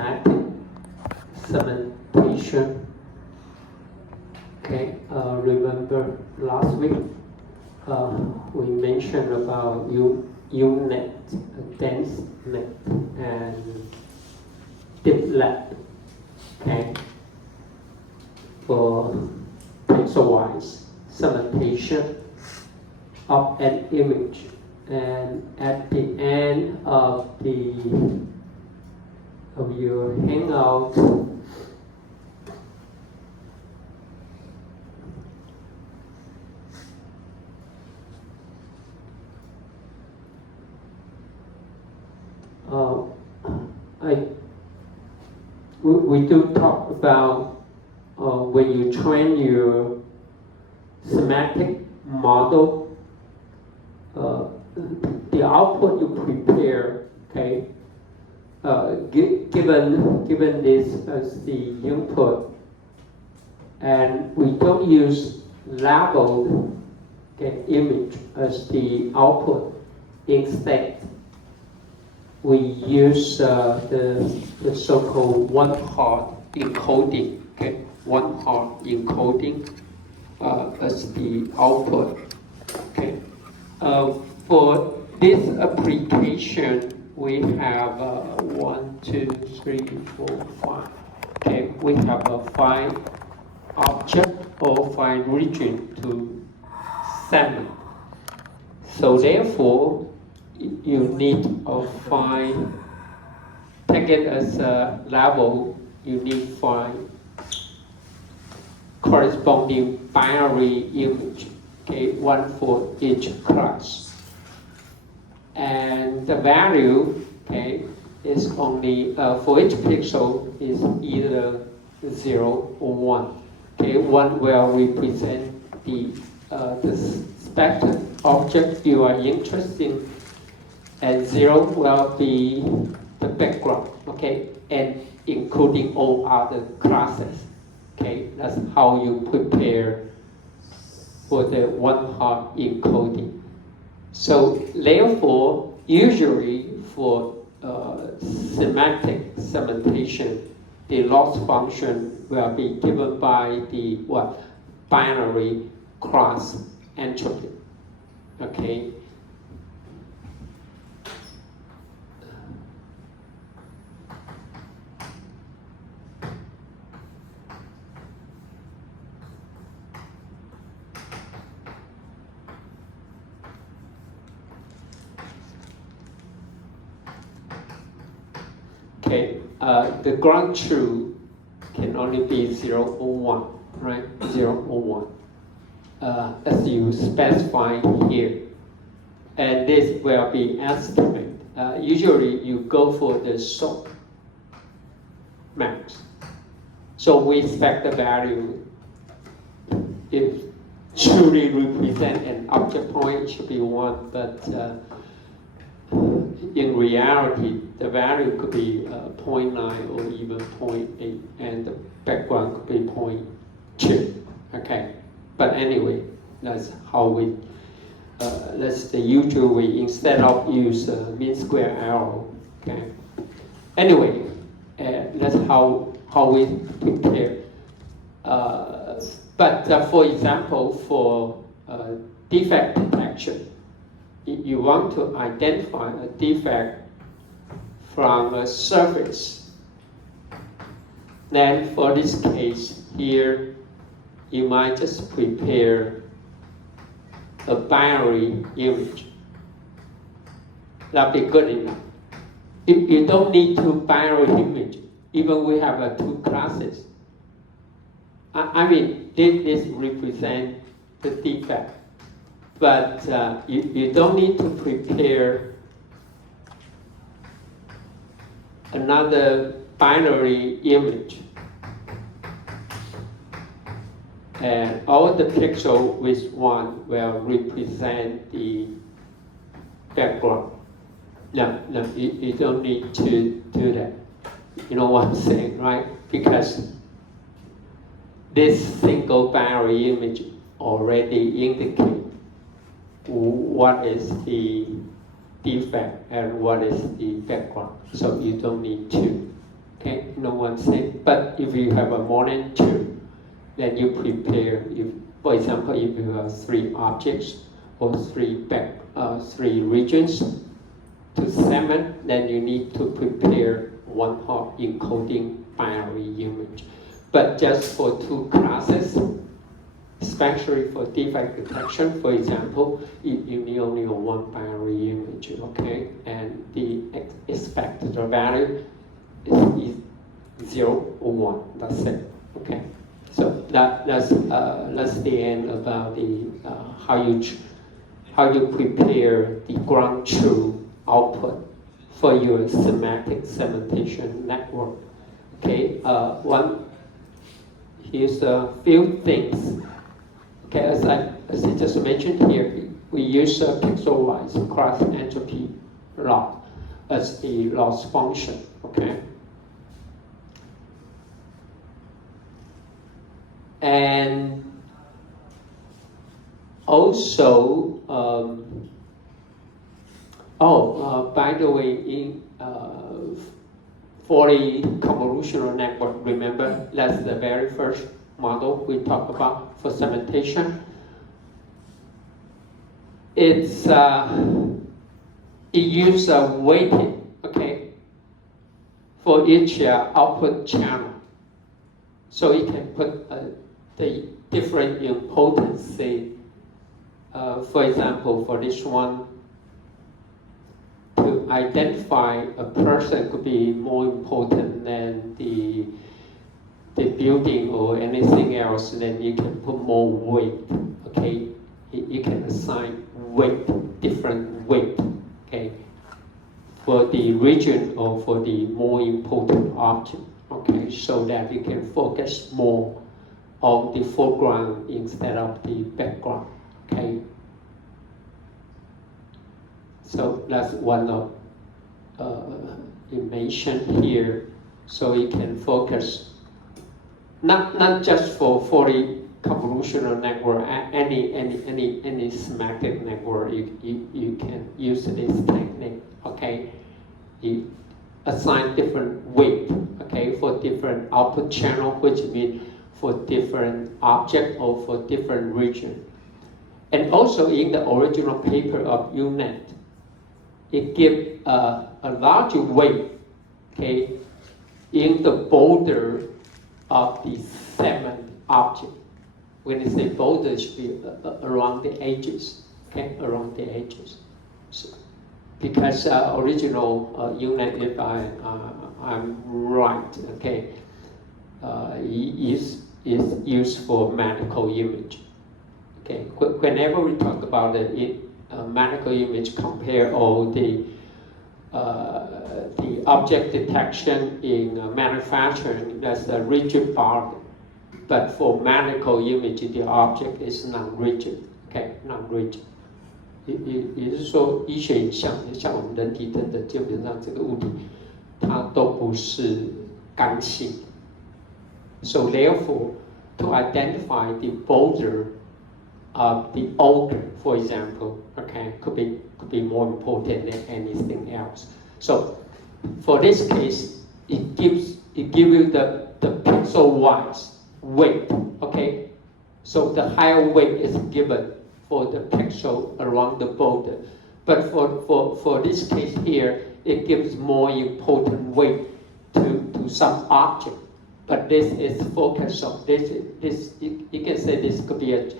semantic segmentation. Okay, remember last week we mentioned about UNet, dense net, and deep net. Okay, for pixel-wise segmentation of an image, and at the end of your hangout, we do talk about when you train your semantic model, the output you prepare, okay, given this as the input, and we don't use labeled image as the output. Instead, we use the so-called one-hot encoding, okay, one-hot encoding as the output. Okay. For this application, we have 1, 2, 3, 4, 5. Okay, we have 5 object or 5 region to segment. So therefore, you need a 5. Take it as a level. You need 5 corresponding binary image, okay, 1 for each class. And the value, okay, is only, for each pixel is either 0 or 1. Okay, 1 will represent the specific object you are interested in, and 0 will be the background, okay, and including all other classes. Okay, that's how you prepare for the one-hot encoding. So therefore, usually for semantic segmentation, the loss function will be given by the binary class entropy. Okay. Okay, the ground truth can only be 0 or 1, right? 0 or 1, as you specify here. And this will be estimate. Usually you go for the sort max. So we expect the value, if truly represent an object point, it should be 1, but in reality, the value could be 0.9 or even 0.8, and the background could be 0.2. Okay, but anyway, that's how we. That's the usual way. Instead of use mean square error. Okay. Anyway, that's how we prepare. But for example, for defect detection, you want to identify a defect from a surface. Then for this case here, you might just prepare a binary image. That'll be good enough. If you don't need 2 binary images, even we have 2 classes. I mean, this represents the defect. But you don't need to prepare another binary image. And all the pixels with 1 will represent the background. No, you don't need to do that. You know what I'm saying, right? Because this single binary image already indicates what is the defect and what is the background. So you don't need to. Okay. YuanZe. But if you have a more than 2, then you prepare. If, for example, if you have 3 objects or 3 regions to 7, then you need to prepare 1 hop encoding binary image. But just for 2 classes, especially for defect detection, for example, you need only 1 binary image, okay? And the expected value is 0 or 1. That's it, okay? So that's the end about the how you prepare the ground truth output for your semantic segmentation network. Okay, here's a few things. Okay, as I just mentioned here, we use pixel-wise cross entropy loss as a loss function. Okay, and also, by the way, in for the convolutional network, remember that's the very first model we talked about for segmentation. It uses a weighting, okay, for each output channel, so it can put the different importance. Say, for example, for this one, to identify a person could be more important than the building or anything else. Then you can put more weight. Okay, you can assign weight, different weight. Okay, for the region or for the more important object. Okay, so that you can focus more on the foreground instead of the background. Okay. So that's one of you mentioned here. So you can focus not just for the convolutional network, any semantic network. You can use this technique. Okay, you assign different weight. Okay, for different output channel, which means for different object or for different region. And also in the original paper of UNet, it gives a larger weight, okay, in the border of the segment object. When you say border, it should be around the edges, okay, around the edges. So, because original UNet, if I'm right, okay, is used for medical image. Okay, whenever we talk about the medical image, compare all the object detection in manufacturing, that's a rigid part. But for medical image, the object is non-rigid. Okay, non-rigid. 也就是说，医学影像像我们人体等等，基本上这个物体它都不是刚性。So therefore, to identify the border of the organ, for example, okay, could be more important than anything else. So for this case, it gives you the pixel-wise weight, okay? So the higher weight is given for the pixel around the border. But for this case here, it gives more important weight to some object. But this is focus of this. You can say this could be a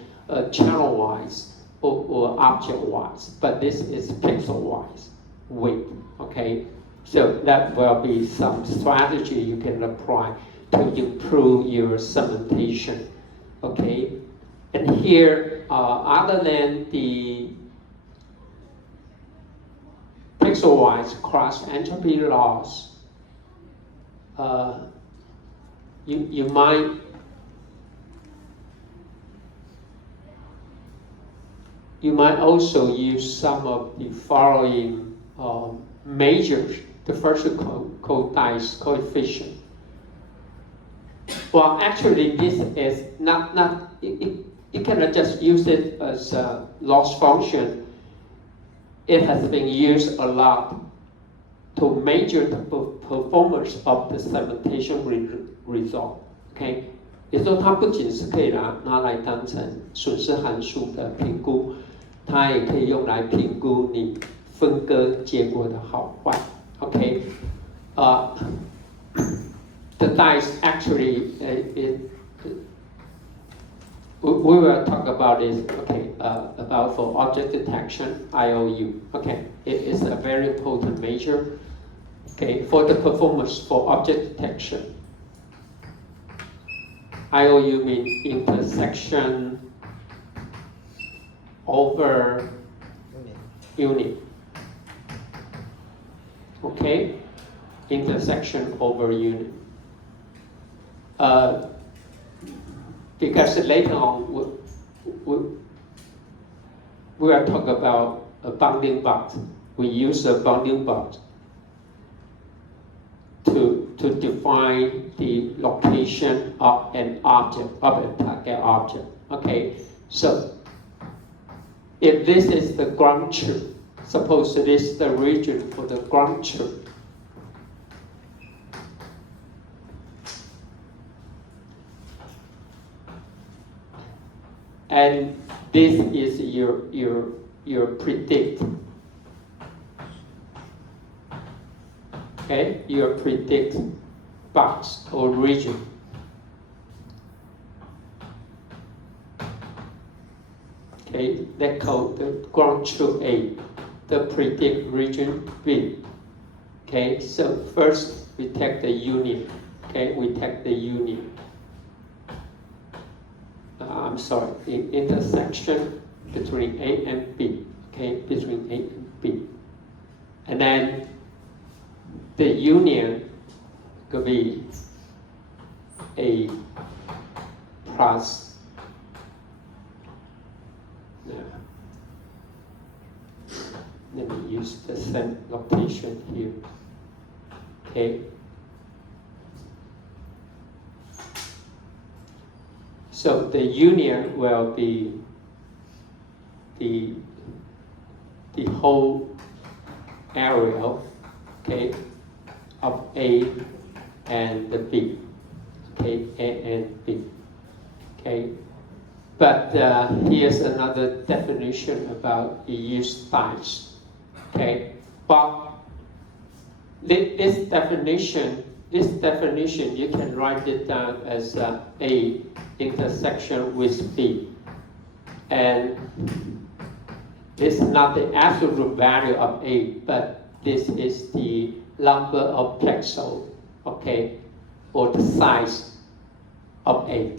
channel-wise or object-wise, but this is pixel-wise weight. Okay, so that will be some strategy you can apply to improve your segmentation. Okay, and here, other than the pixel-wise cross entropy loss, you might also use some of the following measures. The first called Dice coefficient. Well, actually, this is not you cannot just use it as a loss function. It has been used a lot to measure the performance of the segmentation result. OK， 也就是说它不仅是可以拿来当成损失函数的评估，它也可以用来评估你分割结果的好坏。OK， the dice actually we will talk about this. Okay, about for object detection IOU. Okay, it is a very important measure. Okay, for the performance for object detection. IOU means intersection over unit. Okay, intersection over unit. Because later on we will talk about a bounding box. We use a bounding box to define the location of an object, of a target object. Okay, so if this is the ground truth, suppose this is the region for the ground truth. And this is your predict. Okay, your predict box or region. Okay, let's call the ground truth A, the predict region B. Okay, so first we take the union. Okay, we take the union. I'm sorry, the intersection between A and B. Okay, between A and B. And then the union could be A plus let me use the same notation here. Okay. So the union will be the whole area, okay, of A and the B, okay, A and B, okay. But here's another definition about the use dice, okay. But this definition you can write it down as A intersection with B, and this is not the absolute value of A, but this is the number of pixels, okay, or the size of A,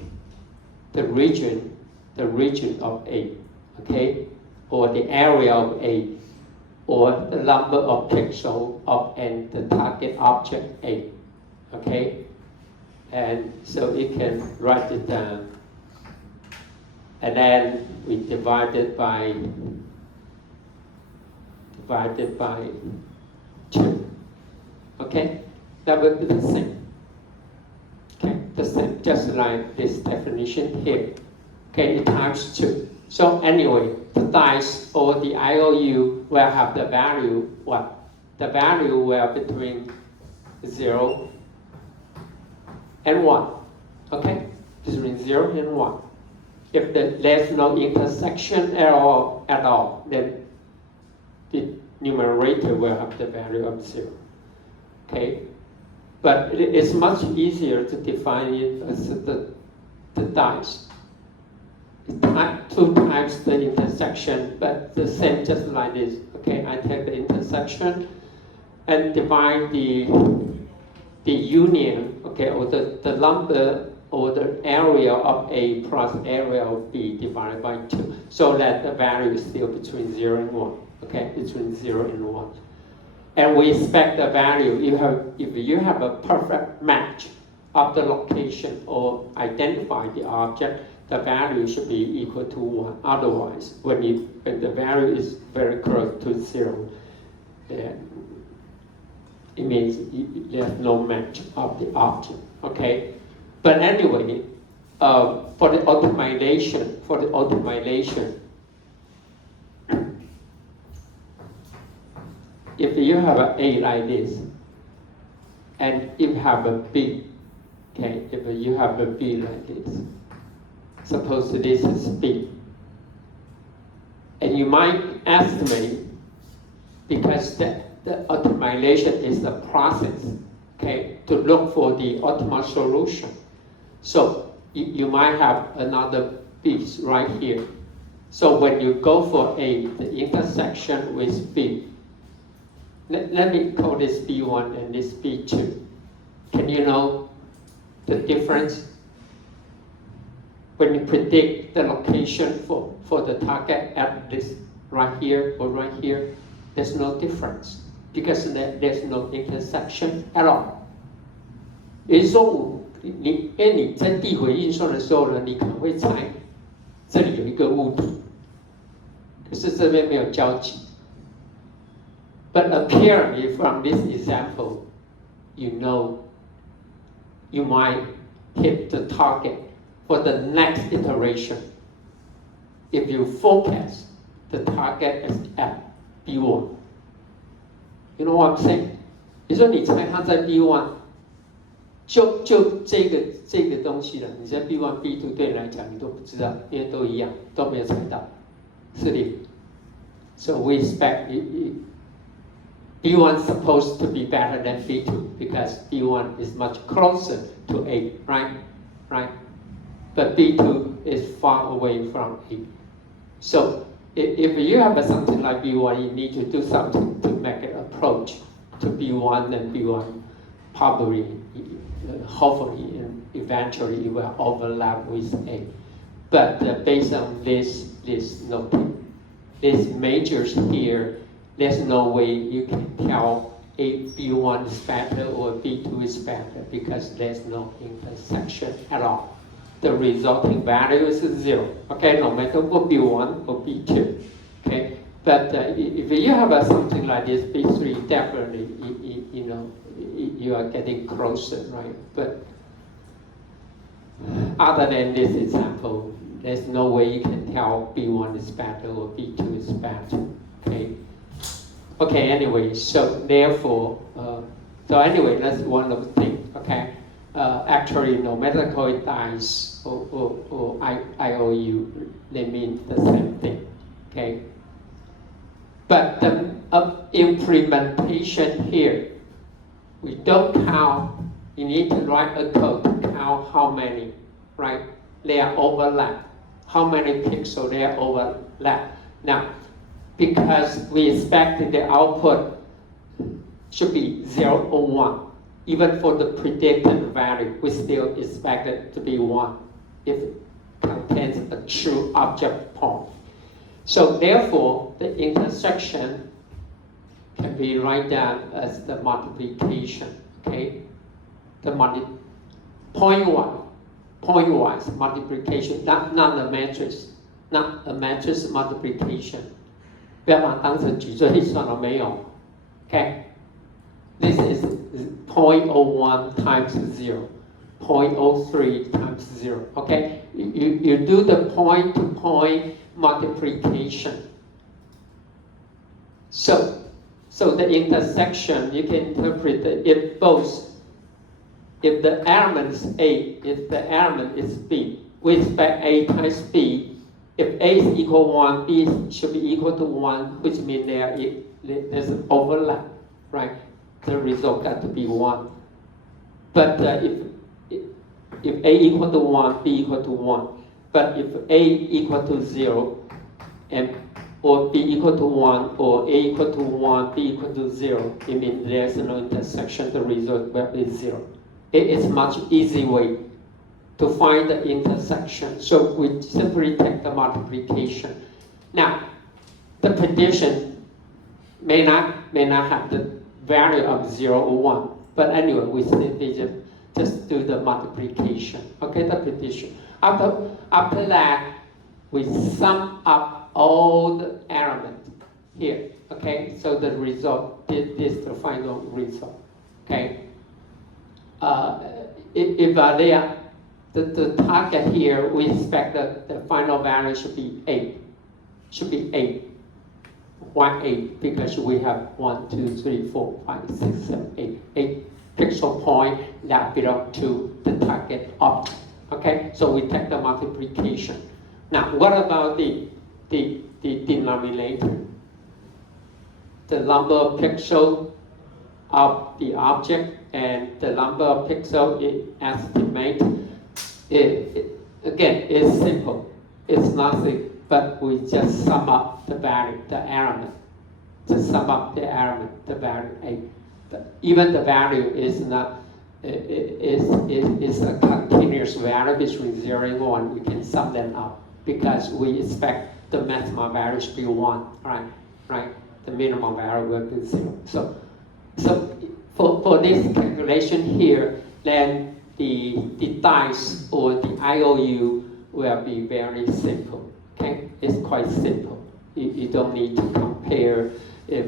the region of A, okay, or the area of A, or the number of pixels of the target object A, okay. And so you can write it down, and then we divide it by 2. Okay, that will be the same. Okay, the same, just like this definition here. Okay, it times 2. So anyway, the dice or the IOU will have the value what? The value will be between 0 and 1. Okay, between 0 and 1. If there's no intersection at all, then the numerator will have the value of 0. Okay, but it's much easier to define it as the dice. 2 times the intersection, but the same just like this. Okay, I take the intersection and divide the union, okay, or the number or the area of A plus area of B divided by 2, so that the value is still between 0 and 1. Okay, between 0 and 1. And we expect the value, if you have a perfect match of the location or identify the object, the value should be equal to 1. Otherwise, when the value is very close to 0, it means there's no match of the object. Okay, but anyway, for the optimization, if you have an A like this, and if you have a B, okay, if you have a B like this, suppose this is B, and you might estimate, because the optimization is the process, okay, to look for the optimal solution. So you might have another B right here. So when you go for A, the intersection with B, let me call this B1 and this B2. Can you know the difference? When you predict the location for the target at this right here or right here, there's no difference because there's no intersection at all. 也就是说，你在递回运算的时候呢，你可能会猜这里有一个物体，可是这边没有交集。But apparently from this example, you know you might hit the target for the next iteration if you focus the target is at B1. You know what I'm saying? 你说你猜它在 B1， 就这个东西了，你在 B1、B2 对你来讲你都不知道，因为都一样，都没有猜到，是的。So we expect B1 is supposed to be better than B2 because B1 is much closer to A, right? But B2 is far away from A. So if you have something like B1, you need to do something to make an approach to B1, and B1 probably, hopefully, and eventually it will overlap with A. But based on these majors here, there's no way you can tell if B1 is better or B2 is better because there's no intersection at all. The resulting value is 0. Okay, no matter what B1 or B2. Okay, but if you have something like this, B3, definitely, you are getting closer, right? But other than this example, there's no way you can tell B1 is better or B2 is better. Okay, anyway, so therefore, that's one of the things, okay? Actually, no matter call it dice or IOU, they mean the same thing, okay? But the implementation here, we don't count, you need to write a code to count how many, right? They are overlap, how many pixels they are overlap. Now, because we expect the output should be 0 or 1. Even for the predicted value, we still expect it to be 1 if it contains a true object point. So therefore, the intersection can be written down as the multiplication, okay? The point-wise multiplication, not a matrix, not a matrix multiplication. 不要把它当成矩阵计算了，没有 ，okay? This is 0.01 times 0, 0.03 times 0, okay? You do the point-to-point multiplication. So the intersection, you can interpret it if the element is A, if the element is B, we expect A times B. If A is equal to 1, B should be equal to 1, which means there's an overlap, right? The result got to be 1. But if A equal to 1, B equal to 1. But if A equal to 0, or B equal to 1, or A equal to 1, B equal to 0, it means there's no intersection, the result will be 0. It is much easy way to find the intersection. So we simply take the multiplication. Now, the prediction may not have the value of 0 or 1, but anyway, we simply just do the multiplication. Okay, the prediction. After that, we sum up all the elements here. Okay, so the result, this is the final result. Okay, if they are the target here, we expect that the final value should be 8. Y8 because we have 1, 2, 3, 4, 5, 6, 7, 8 pixel point that belong to the target object. Okay, so we take the multiplication. Now, what about the denominator? The number of pixels of the object and the number of pixels it estimates. Again, it's simple. It's nothing, but we just sum up the value, the element. Just sum up the element, the value 8. Even the value is not is a continuous value between 0 and 1. We can sum them up because we expect the maximum value to be 1, right? The minimum value will be 0. So for this calculation here, then the dice or the IOU will be very simple. Okay, it's quite simple. You don't need to compare if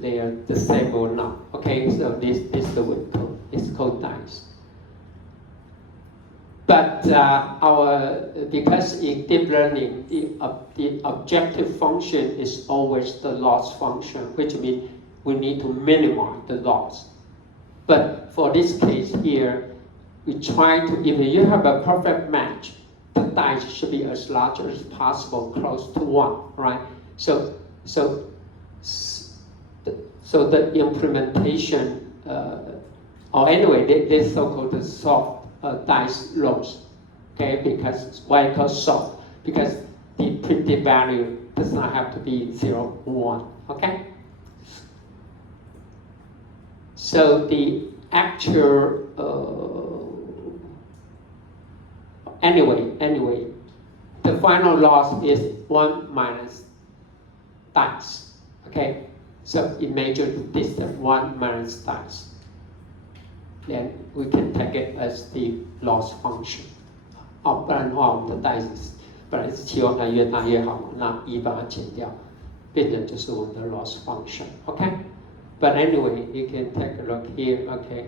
they are the same or not. Okay, so this is the way code. It's called dice. But because in deep learning, the objective function is always the loss function, which means we need to minimize the loss. But for this case here, we try to, if you have a perfect match, the dice should be as large as possible, close to 1, right? So the implementation, or anyway, this so-called the soft dice loss, okay? Because why called soft? Because the predicted value does not have to be 0 or 1, okay? So the actual, anyway, the final loss is 1 minus dice, okay? So it measures the distance 1 minus dice. Then we can take it as the loss function. 不然的话，我们的 dice 本来是期望它越大越好，那1把它减掉，变成就是我们的 loss function, okay? But anyway, you can take a look here, okay?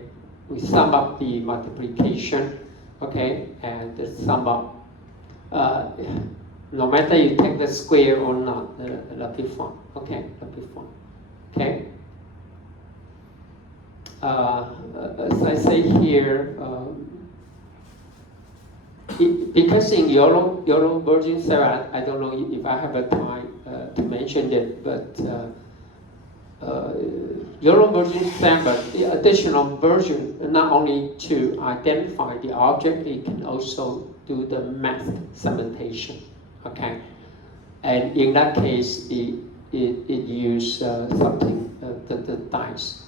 We sum up the multiplication, okay? And the sum up, no matter you take the square or not, that'll be fine, okay? That'll be fine, okay? As I say here, because in YOLO version 7, I don't know if I have a time to mention it, but YOLO version 7, the additional version, not only to identify the object, it can also do the mask segmentation, okay? And in that case, it uses something, the dice,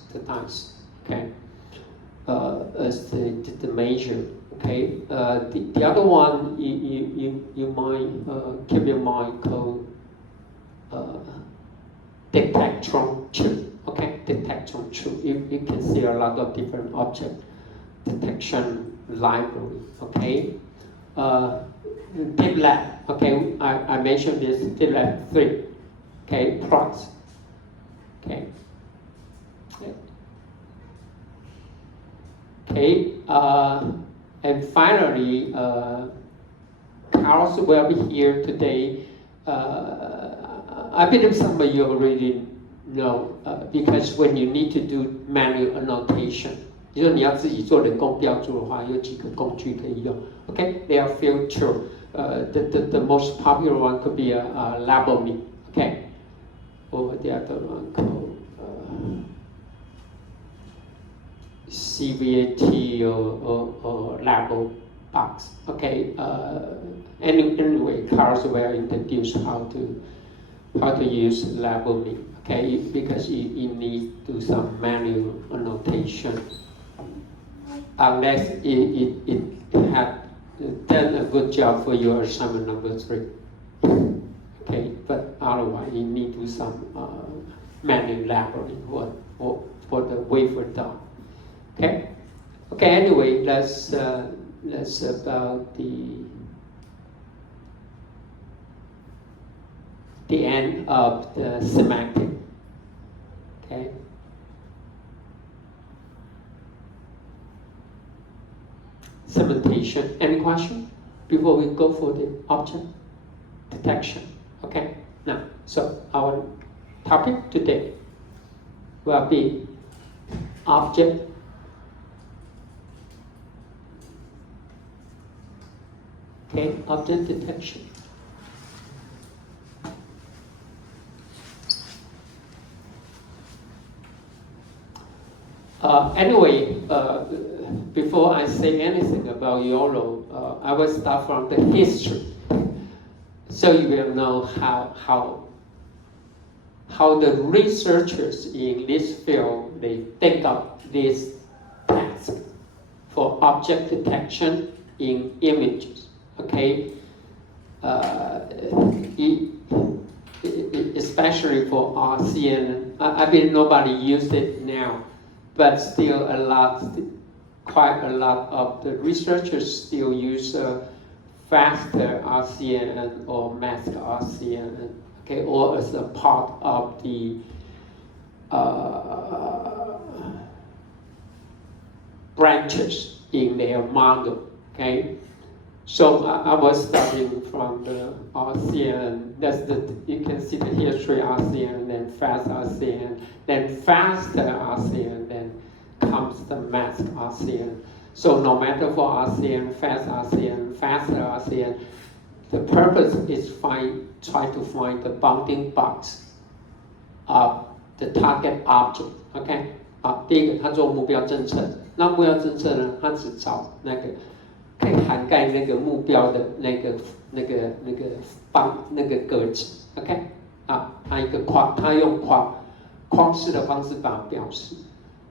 okay, as the measure, okay? The other one you might keep in mind called detectron tree, okay? Detectron tree. You can see a lot of different object detection library, okay? DeepLab, okay? I mentioned this DeepLab 3, okay? Plus, okay? Okay, and finally, Carlos will be here today. I believe some of you already know, because when you need to do manual annotation, 就是你要自己做人工标注的话，有几个工具可以用。Okay, there are few too. The most popular one could be a label me. Okay, or the other one called CVAT or label box. Okay. Anyway, Carlos will introduce how to use label me. Okay, because you need to do some manual annotation. Unless it had done a good job for your assignment number 3. Okay, but otherwise you need to do some manual labeling for the wafer done. Okay. Okay. Anyway, that's about the end of the semantic. Okay. Segmentation. Any question before we go for the object detection? Okay. Now, so our topic today will be object object detection. Anyway, before I say anything about YOLO, I will start from the history, so you will know how the researchers in this field they take up this task for object detection in images. Okay, especially for RCN. I mean, nobody uses it now, but still quite a lot of the researchers still use faster RCN or masked RCN, okay, or as a part of the branches in their model, okay. So I was studying from the RCN. You can see the history RCN, then fast RCN, then faster RCN, then comes the masked RCN. So no matter for RCN, fast RCN, faster RCN, the purpose is try to find the bounding box of the target object. OK， 好，第一个它做目标侦测，那目标侦测呢，它只找那个可以涵盖那个目标的那个格子 ，OK， 啊，它一个框，它用框式的方式把它表示。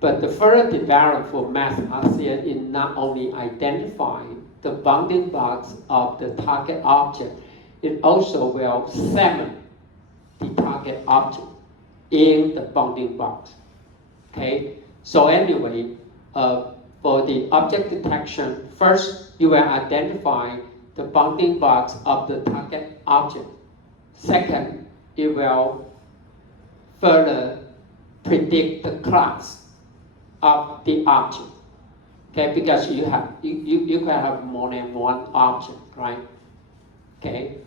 But the further development for masked RCN is not only identifying the bounding box of the target object, it also will segment the target object in the bounding box. Okay, so anyway, for the object detection, first you will identify the bounding box of the target object. Second, it will further predict the class of the object. Okay, because you can have more than one object, right? Okay,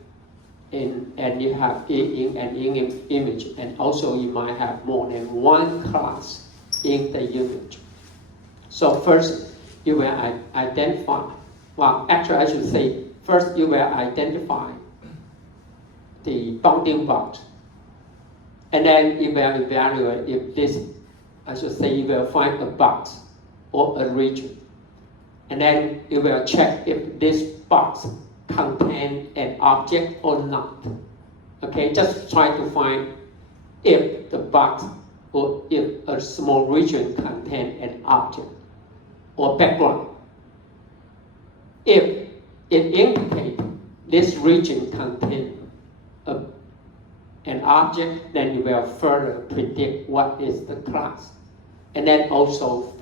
and you have in an image, and also you might have more than one class in the image. So first, you will identify, well, actually I should say, first you will identify the bounding box. And then you will evaluate if this, I should say, you will find a box or a region. And then you will check if this box contains an object or not. Okay, just try to find if the box or if a small region contains an object or background. If it indicates this region contains an object, then you will further predict what is the class. And then also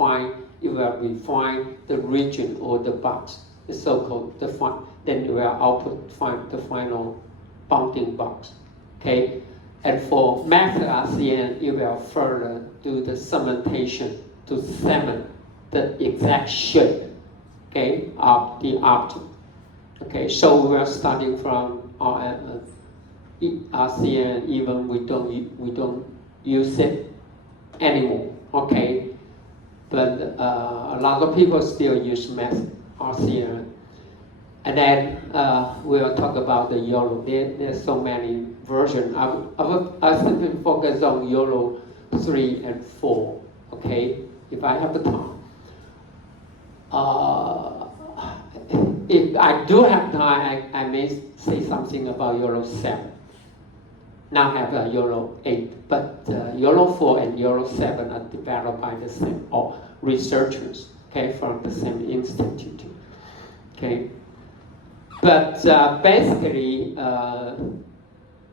you will refine the region or the box, the so-called define. Then you will find the final bounding box. Okay, and for masked RCN, you will further do the segmentation to segment the exact shape, okay, of the object. Okay, so we are starting from RCN, even we don't use it anymore. Okay, but a lot of people still use masked RCN. And then we'll talk about the YOLO. There's so many versions. I simply focus on YOLO 3 and 4. Okay, if I have the time. If I do have time, I may say something about YOLO 7. Now have a YOLO 8, but YOLO 4 and YOLO 7 are developed by the same researchers, okay, from the same institute. Okay, but basically,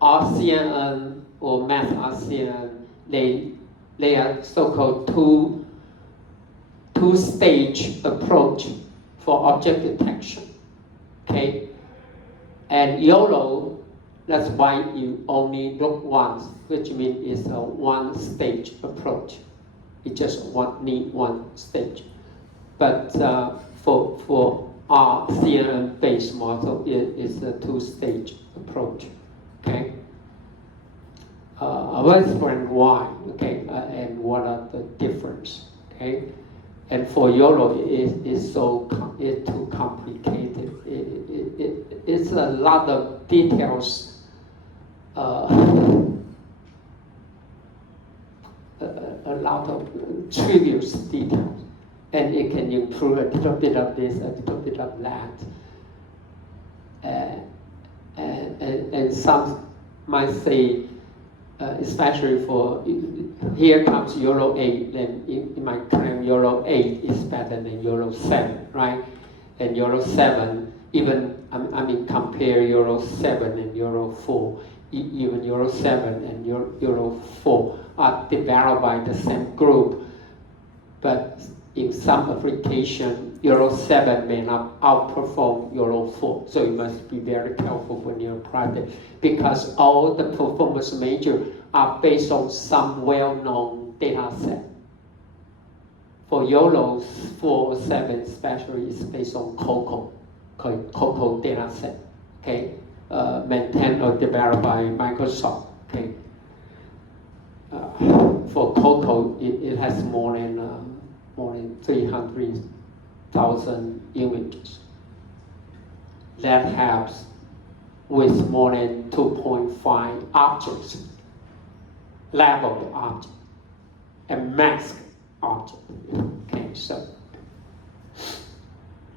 RCN or masked RCN, they are so-called two-stage approach for object detection. Okay, and YOLO, that's why you only look once, which means it's a one-stage approach. You just need one stage. But for RCN-based model, it is a two-stage approach. Okay, Let's explain why, okay, and what are the difference, okay? And for YOLO, it's too complicated. It's a lot of details, a lot of trivial details, and it can include a little bit of this, a little bit of that, and some might say, especially for, here comes YOLO 8, then you might claim YOLO 8 is better than YOLO 7, right? And YOLO 7, even, I mean, compare YOLO 7 and YOLO 4, even YOLO 7 and YOLO 4 are developed by the same group, but in some application, YOLO 7 may not outperform YOLO 4, so you must be very careful when you apply it, because all the performance measures are based on some well-known data set. For YOLO 4, 7 especially is based on COCO data set, okay, maintained or developed by Microsoft, okay. For COCO, it has more than 300,000 images that has with more than 2.5 objects, labeled object, and masked object. Okay, so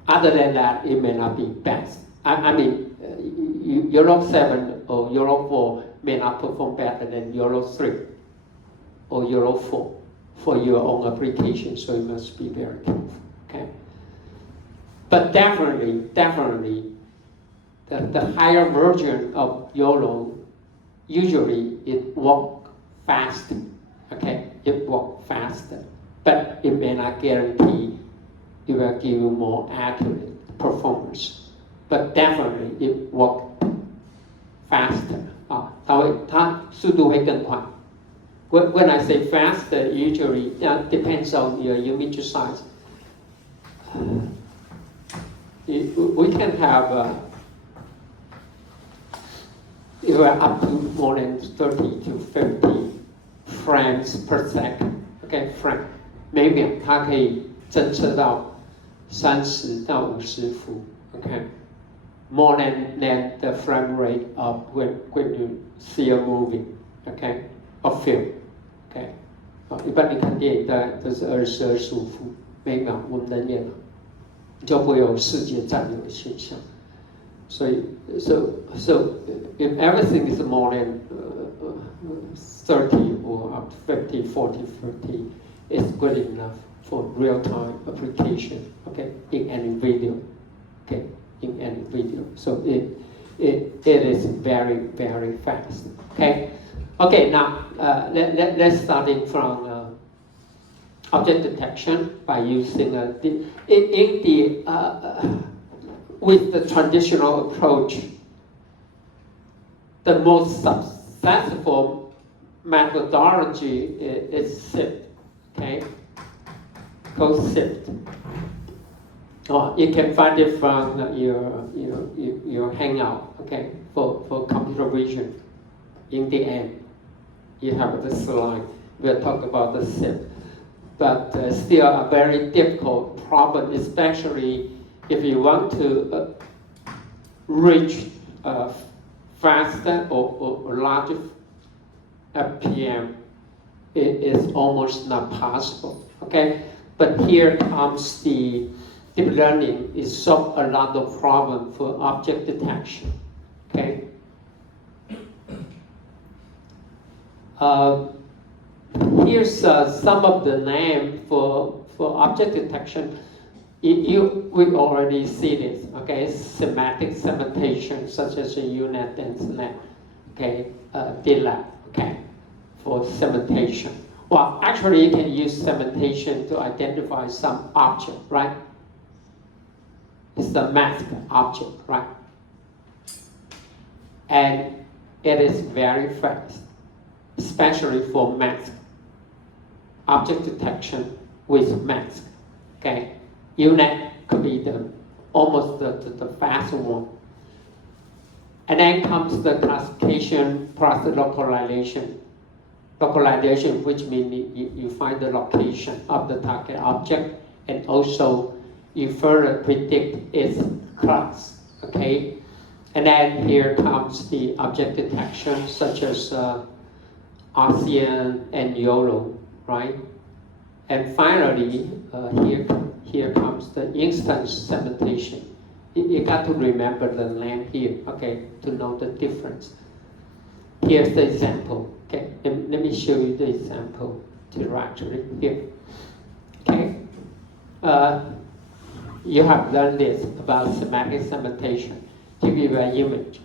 other than that, it may not be best. I mean, YOLO 7 or YOLO 4 may not perform better than YOLO 3 or YOLO 4 for your own application, so you must be very careful, okay? But definitely, the higher version of YOLO, usually it works faster, okay? It works faster, but it may not guarantee it will give you more accurate performance. But definitely it works faster. 它速度会更快。When I say faster, usually depends on your image size. We can have up to more than 30 to 50 frames per second. Okay, frame 每秒它可以侦测到30到50幅。Okay, more than the frame rate of when you see a movie. Okay, a film. Okay, 一般你看电影大概都是20、25幅每秒，我们人眼就不会有视觉占有的现象。所以 so if everything is more than 30 or up to 50, 40, 50, it's good enough for real-time application. Okay, in any video. Okay, in any video. So it is very, very fast. Okay. Okay, now let's starting from object detection by using with the traditional approach. The most successful methodology is SIFT. Okay, called SIFT. You can find it from your Hangout. Okay, for computer vision. In the end, you have the slide. We'll talk about the SIP, but still a very difficult problem, especially if you want to reach faster or larger FPM. It is almost not possible. Okay, but here comes the deep learning. It solves a lot of problem for object detection. Okay. Here's some of the name for object detection. We already see this. Okay, semantic segmentation, such as UNet and SNET. Okay, DLAP. Okay, for segmentation. Well, actually, you can use segmentation to identify some object, right? It's the masked object, right? And it is very fast, especially for mask. Object detection with mask. Okay, UNet could be almost the fast one. And then comes the classification plus the localization. localization, which means you find the location of the target object, and also you further predict its class, okay? And then here comes the object detection, such as ASEAN and YOLO, right? And finally, here comes the instance segmentation. You got to remember the name here, okay, to know the difference. Here's the example, okay? Let me show you the example directly here, okay? You have learned this about semantic segmentation. Give you an image,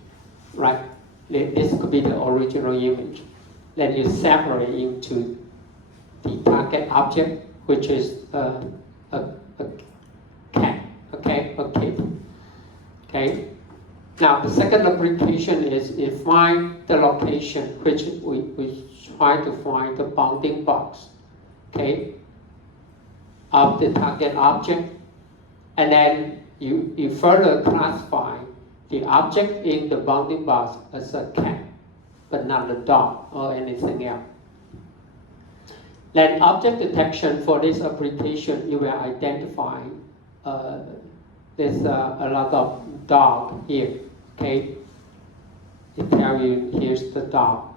right? This could be the original image. Then you separate into the target object, which is a cat, okay, a kid, okay? Now the second application is find the location, which we try to find the bounding box, okay, of the target object, and then you further classify the object in the bounding box as a cat, but not a dog or anything else. Then object detection for this application, you will identify there's a lot of dog here, okay? It tells you here's the dog,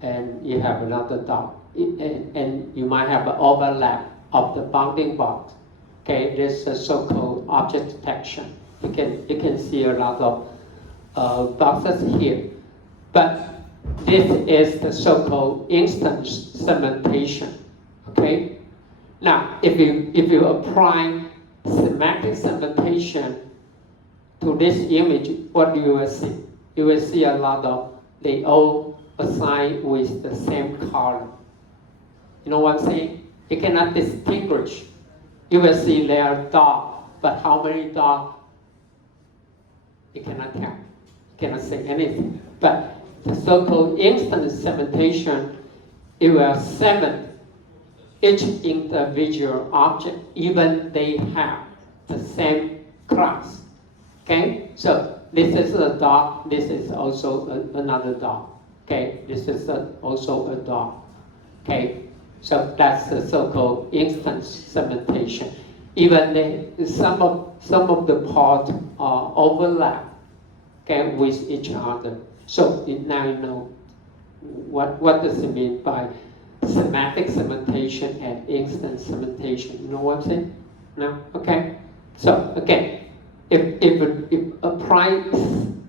and you have another dog, and you might have an overlap of the bounding box. Okay, this is a so-called object detection. You can see a lot of boxes here, but this is the so-called instance segmentation. Okay, now if you apply semantic segmentation to this image, what you will see? You will see a lot of they all assigned with the same color. You know what I'm saying? You cannot distinguish. You will see there are dogs, but how many dogs? You cannot tell. You cannot say anything. But the so-called instance segmentation, it will segment each individual object, even they have the same class. Okay? So this is a dog. This is also another dog. Okay? This is also a dog. Okay? So that's the so-called instance segmentation. Even some of the parts are overlap, okay, with each other. So now you know what does it mean by semantic segmentation and instance segmentation. You know what I'm saying? No? Okay. So again, if apply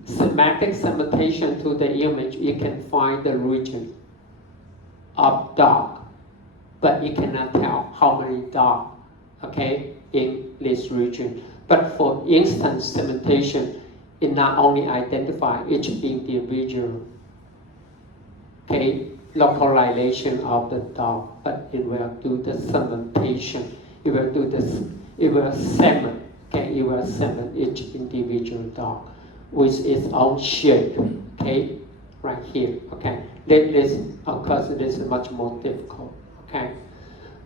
semantic segmentation to the image, you can find the region of dog, but you cannot tell how many dogs, okay, in this region. But for instance segmentation, it not only identifies each individual, okay, localization of the dog, but it will do the segmentation. It will do this. It will segment. Okay, it will segment each individual dog with its own shape. Okay, right here. Okay, this of course this is much more difficult. Okay,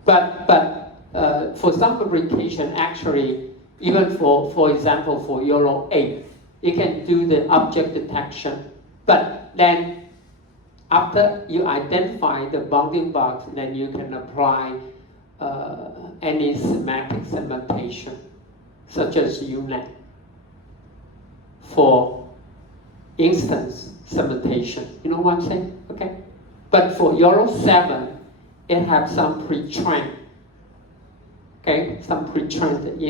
but for some application, actually, even for example, for YOLO 8, you can do the object detection, but then after you identify the bounding box, then you can apply any semantic segmentation, such as UNet, for instance segmentation. You know what I'm saying? Okay. But for YOLO 7, it has some pre-trained, okay, some pre-trained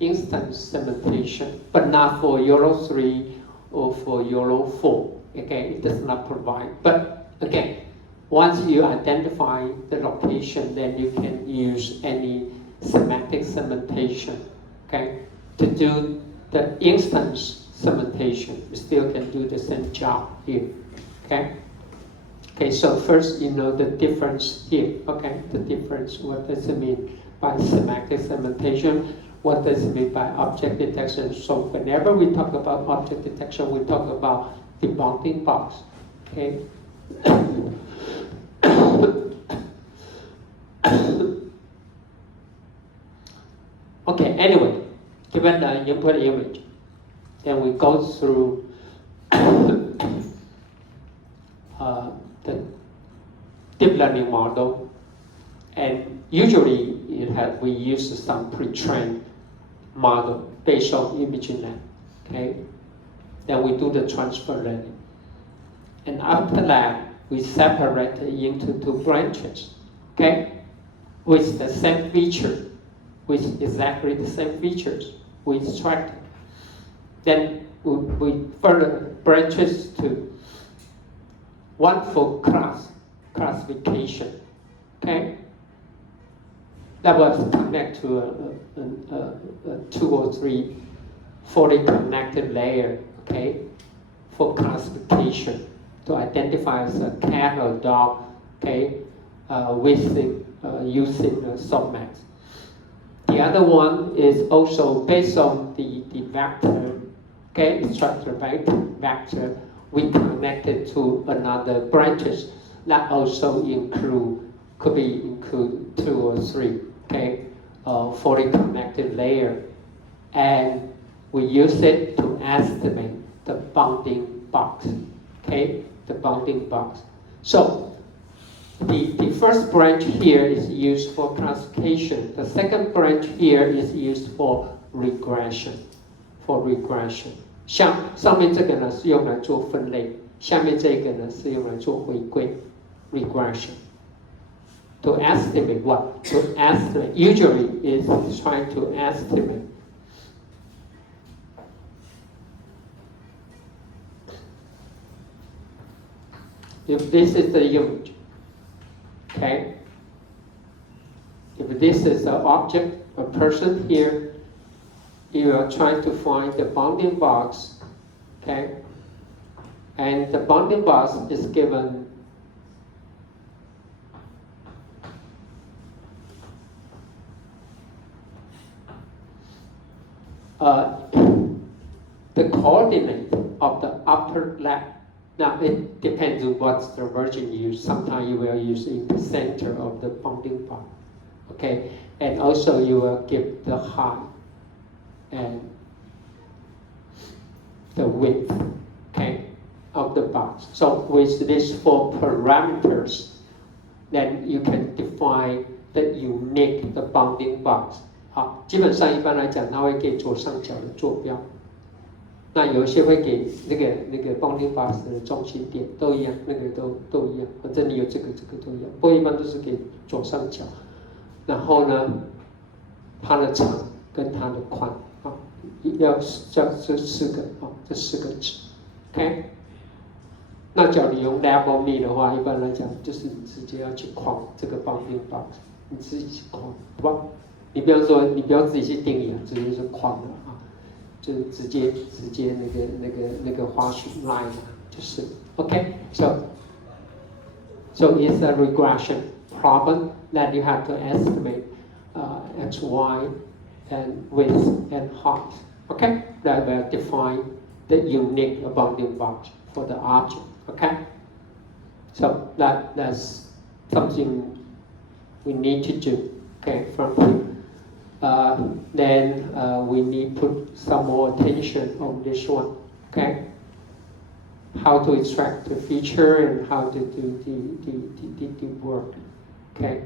instance segmentation, but not for YOLO 3 or for YOLO 4. Okay, it does not provide. But again, once you identify the location, then you can use any semantic segmentation, okay, to do the instance segmentation. You still can do the same job here, okay? Okay, so first you know the difference here, okay? The difference, what does it mean by semantic segmentation? What does it mean by object detection? So whenever we talk about object detection, we talk about the bounding box, okay? Okay, anyway, given the input image, then we go through deep learning model, and usually we use some pre-trained model based on ImageNet. Okay, then we do the transfer learning, and after that we separate it into two branches. Okay, with the same feature, with exactly the same features, we extract it. Then we further branches to one for classification. Okay, that was connect to a 2 or 3 fully connected layer. Okay, for classification to identify as a cat or dog. Okay, using softmax. The other one is also based on the vector, okay, structure vector. We connected to another branches that also could include 2 or 3, okay, fully connected layer, and we use it to estimate the bounding box, okay, the bounding box. So the first branch here is used for classification. The second branch here is used for regression. 像上面这个呢是用来做分类，下面这个呢是用来做回归 regression. To estimate what? To estimate usually is trying to estimate if this is the image. Okay, if this is an object, a person here, you are trying to find the bounding box, okay, and the bounding box is given the coordinate of the upper left. Now it depends on what's the version you use. Sometimes you will use in the center of the bounding box, okay, and also you will give the height and the width, okay, of the box. So with these 4 parameters, then you can define the unique the bounding box. 好，基本上一般来讲，它会给左上角的坐标。那有一些会给那个 bounding box 的中心点都一样，那个都一样，反正你有这个都一样。不过一般都是给左上角，然后呢，它的长跟它的宽啊，要这4个啊，这4个值 ，OK。那假如你用 level me 的话，一般来讲就是你直接要去框这个 bounding box， 你自己去框，好吧？你不要说你不要自己去定义啊，直接是框了啊。就直接那个花絮 line 就是 okay. So it's a regression problem that you have to estimate x, y, and width and height. Okay, that will define the unique bounding box for the object. Okay, so that's something we need to do. Okay, from here. Then we need to put some more attention on this one, okay? How to extract the feature and how to do the work, okay?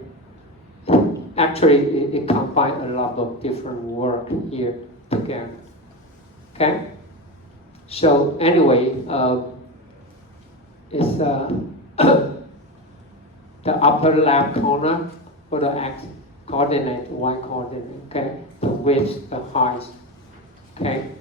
Actually, it combines a lot of different work here together, okay? So anyway, it's the upper left corner for the x coordinate, y coordinate, okay? The width, the height, okay?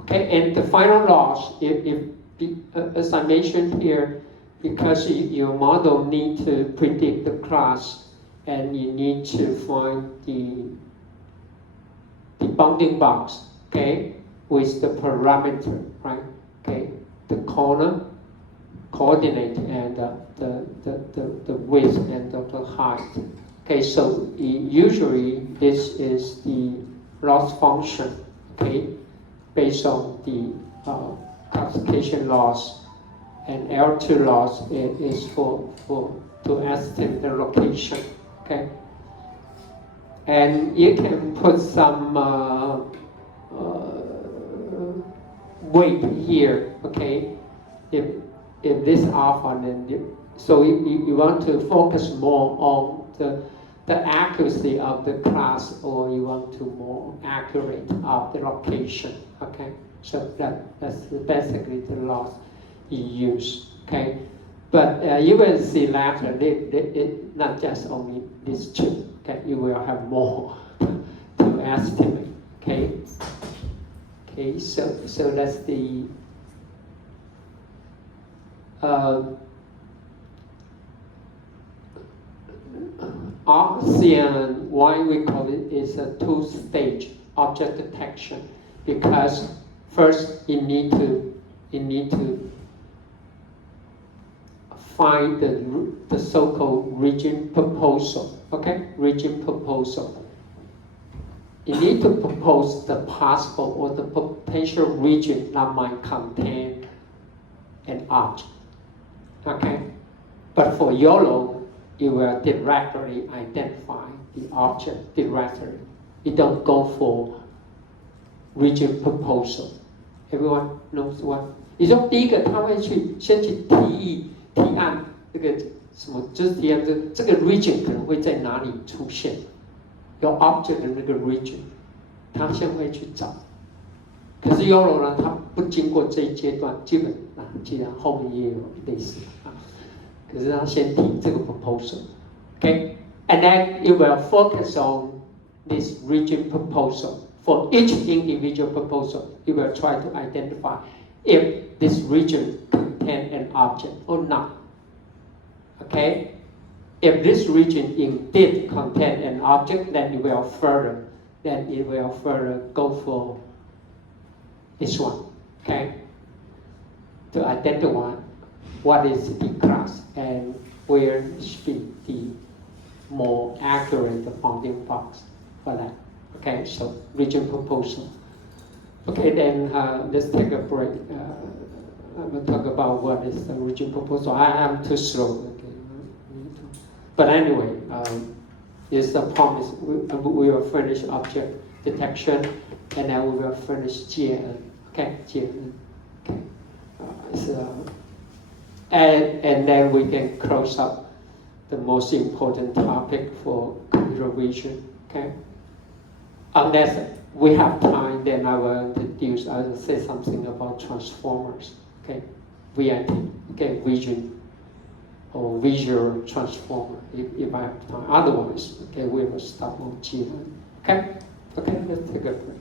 Okay, and the final loss, as I mentioned here, because your model need to predict the class and you need to find the bounding box, okay? With the parameter, right? Okay, the corner, coordinate, and the width and the height. Okay, so usually this is the loss function, okay, based on the classification loss, and L2 loss is for to estimate the location, okay. And you can put some weight here, okay? If this alpha, then so you want to focus more on the accuracy of the class, or you want to more accurate of the location, okay? So that's basically the laws you use, okay? But you will see later, it not just only these two, okay? You will have more to estimate, okay? Okay, so that's the RCN, why we call it is a two-stage object detection, because first you need to find the so-called region proposal, okay? Region proposal. You need to propose the possible or the potential region that might contain an object, okay? But for YOLO, you will directly identify the object directly. You don't go for region proposal. Everyone knows what? 你说第一个他会先去提案，这个什么就是提案这个 region 可能会在哪里出现，有 object 的那个 region， 他先会去找。可是 YOLO 呢，它不经过这一阶段，基本既然后面也有类似啊。可是他先提这个 proposal, okay? And then you will focus on this region proposal. For each individual proposal, you will try to identify if this region contains an object or not. Okay? If this region indeed contains an object, then it will further go for this one. Okay? To identify what is the class and where should be the more accurate founding blocks for that. Okay, so region proposal. Okay, then let's take a break. I'm going to talk about what is the region proposal. I am too slow. Okay. But anyway, it's a promise. We will finish object detection, and then we will finish GN. Okay, GN. Okay. And then we can close up the most important topic for computer vision. Okay. Unless we have time, then I will say something about transformers. Okay, VIT. Okay, vision or visual transformer. If I have time. Otherwise, okay, we will stop on GN. Okay. Okay. Let's take a break.